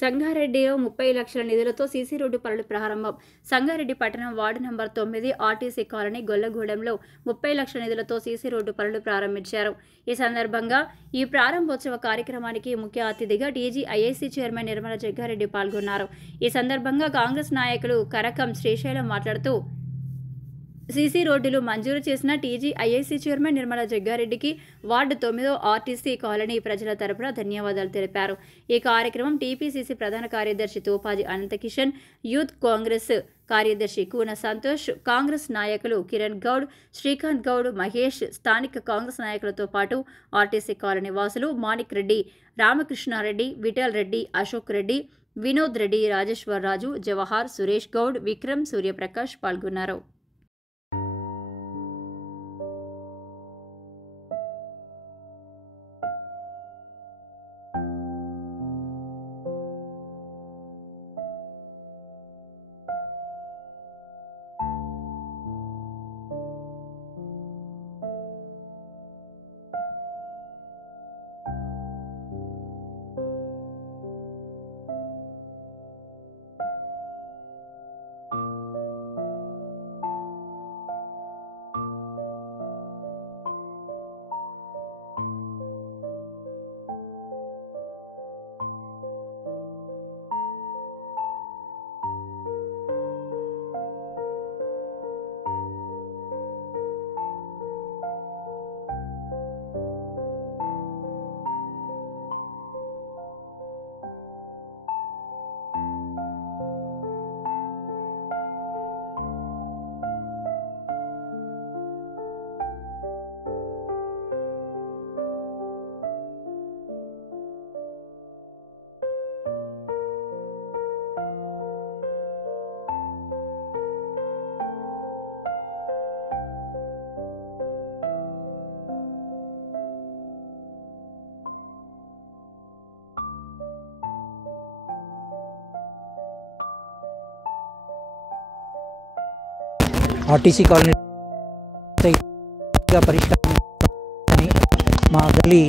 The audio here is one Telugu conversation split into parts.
సంగారెడ్డిలో 30 లక్షల నిధులతో సీసీ రోడ్డు పనులు ప్రారంభం. సంగారెడ్డి పట్టణం వార్డు నంబర్ 9 ఆర్టీసీ కాలనీ గొల్లగూడెంలో 30 లక్షల నిధులతో సీసీ రోడ్డు పనులు ప్రారంభించారు. ఈ సందర్భంగా ఈ ప్రారంభోత్సవ కార్యక్రమానికి ముఖ్య అతిథిగా టీజీఐఐసీ చైర్మన్ నిర్మల జగ్గారెడ్డి పాల్గొన్నారు. ఈ సందర్భంగా కాంగ్రెస్ నాయకులు కరకం శ్రీశైలం మాట్లాడుతూ సీసీ రోడ్డులు మంజూరు చేసిన టీజీఐఐసీ చైర్మన్ నిర్మల జగ్గారెడ్డికి వార్డు 9 ఆర్టీసీ కాలనీ ప్రజల తరపున ధన్యవాదాలు తెలిపారు. ఈ కార్యక్రమం టీపీసీసీ ప్రధాన కార్యదర్శి తోపాజీ అనంతకిషన్, యూత్ కాంగ్రెస్ కార్యదర్శి కూన సంతోష్, కాంగ్రెస్ నాయకులు కిరణ్ గౌడ్, శ్రీకాంత్ గౌడ్, మహేష్, స్థానిక కాంగ్రెస్ నాయకులతో పాటు ఆర్టీసీ కాలనీ వాసులు మాణిక్ రెడ్డి, రామకృష్ణారెడ్డి, విఠల్ రెడ్డి, అశోక్ రెడ్డి, వినోద్ రెడ్డి, రాజేశ్వర్ రాజు, జవహర్, సురేష్ గౌడ్, విక్రమ్, సూర్యప్రకాష్ పాల్గొన్నారు. ఆర్టీసీ కాలనీ పరిష్కారం మా గల్లీ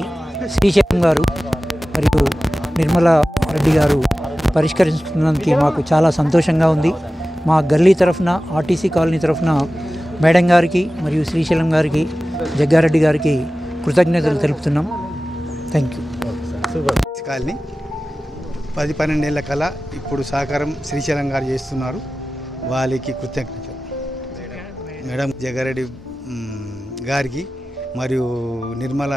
శ్రీశైలం గారు మరియు నిర్మల రెడ్డి గారు పరిష్కరించుకున్నందుకు మాకు చాలా సంతోషంగా ఉంది. మా గల్లీ తరఫున ఆర్టీసీ కాలనీ తరఫున మేడం గారికి మరియు శ్రీశైలం గారికి జగ్గారెడ్డి గారికి కృతజ్ఞతలు తెలుపుతున్నాం. Thank you. కాలనీ 10-12 ఏళ్ల కళ ఇప్పుడు సహకారం శ్రీశైలం గారు చేస్తున్నారు. వాళ్ళకి కృతజ్ఞతలు. మేడం జగ్గారెడ్డి గారికి మరియు నిర్మల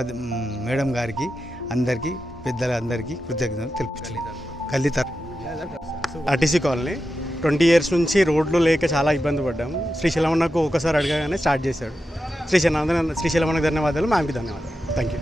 మేడం గారికి అందరికీ పెద్దలందరికీ కృతజ్ఞతలు తెలుపుతున్నాను. కల్లి ఆర్టీసీ కాలనీ 20 years నుంచి రోడ్లు లేక చాలా ఇబ్బంది పడ్డాం. శ్రీశైలం అన్నకు ఒకసారి అడగగానే స్టార్ట్ చేశాడు. శ్రీశైలం అన్నకు ధన్యవాదాలు, మ్యామ్కి ధన్యవాదాలు. Thank you.